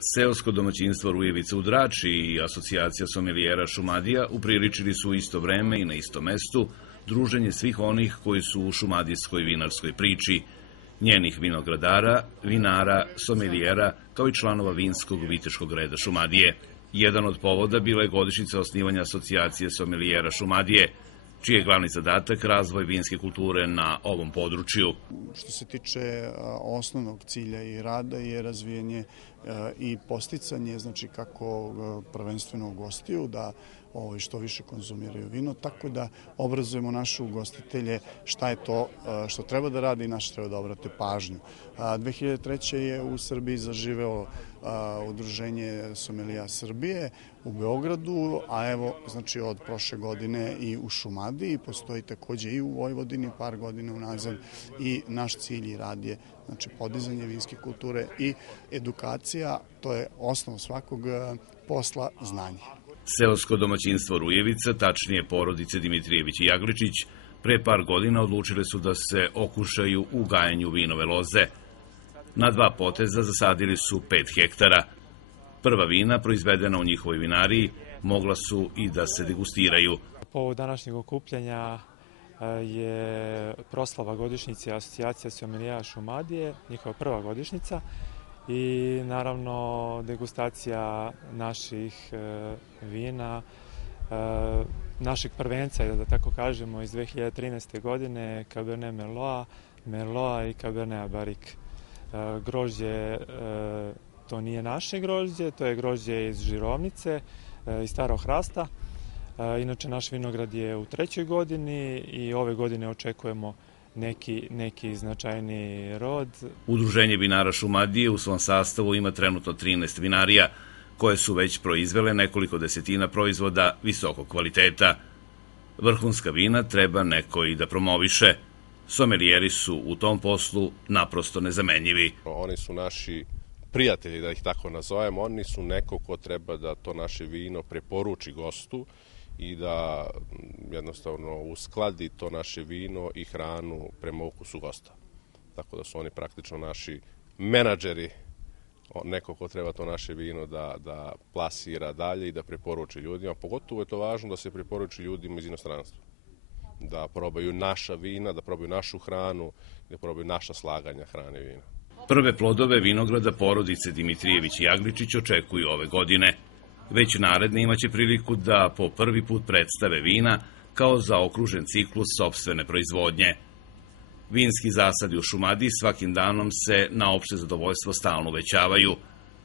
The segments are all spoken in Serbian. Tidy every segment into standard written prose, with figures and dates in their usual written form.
Seosko domaćinstvo Rujevica u Drači i asocijacija somelijera Šumadija upriličili su u isto vreme i na istom mestu druženje svih onih koji su u šumadijskoj vinarskoj priči, njenih vinogradara, vinara, somelijera, kao i članova vinskog viteškog reda Šumadije. Jedan od povoda bila je godišnjica osnivanja asocijacije somelijera Šumadije, čiji je glavni zadatak razvoj vinske kulture na ovom području. Što se tiče osnovnog cilja i rada je razvijanje i posticanje, znači kako prvenstveno gostiju da što više konzumiraju vino, tako da obrazujemo naše ugostitelje šta je to što treba da radi i na što treba da obrate pažnju. 2003. je u Srbiji zaživeo Udruženje somelija Srbije u Beogradu, a evo, znači od prošle godine i u Šumadiji, postoji takođe i u Vojvodini par godina unazad i naš cilj i rad je znači podizanje vinske kulture i edukacija, to je osnov svakog posla, znanje. Seosko domaćinstvo Rujevica, tačnije porodice Dimitrijević i Jagličić, pre par godina odlučile su da se okušaju u gajanju vinove loze. Na 2 poteza zasadili su 5 hektara. Prva vina, proizvedena u njihovoj vinariji, mogla su i da se degustiraju. Povod današnjeg okupljanja je proslava godišnjice asocijacije somelijera Šumadije, njihova prva godišnjica, i naravno degustacija naših vina, našeg prvenca, da tako kažemo, iz 2013. godine, Cabernet Merlot i Cabernet Barik. Grožđe, to nije naše grožđe, to je grožđe iz Žirovnice, iz Starog Hrasta. Inače, naš vinograd je u 3. godini i ove godine očekujemo neki značajni rod. Udruženje vinara Šumadije u svom sastavu ima trenutno 13 vinarija, koje su već proizvele nekoliko desetina proizvoda visokog kvaliteta. Vrhunska vina treba neko i da promoviše. Somelijeri su u tom poslu naprosto nezamenjivi. Oni su naši prijatelji, da ih tako nazovemo. Oni su neko ko treba da to naše vino preporuči gostu i da jednostavno uskladi to naše vino i hranu prema ukusu gosta. Tako da su oni praktično naši menadžeri, neko ko treba to naše vino da plasira dalje i da preporuči ljudima. Pogotovo je to važno da se preporuči ljudima iz inostranstva. Da probaju naša vina, da probaju našu hranu, da probaju naša slaganja hrane i vina. Prve plodove vinograda porodice Dimitrijević i Jagličić očekuju ove godine. Već naredne imaće priliku da po prvi put predstave vina kao zaokružen ciklus sopstvene proizvodnje. Vinski zasadi u Šumadiji svakim danom se na opšte zadovoljstvo stalno uvećavaju,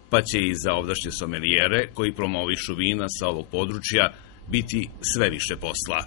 pa će i za ovdašnje somelijere koji promovišu vina sa ovog područja biti sve više posla.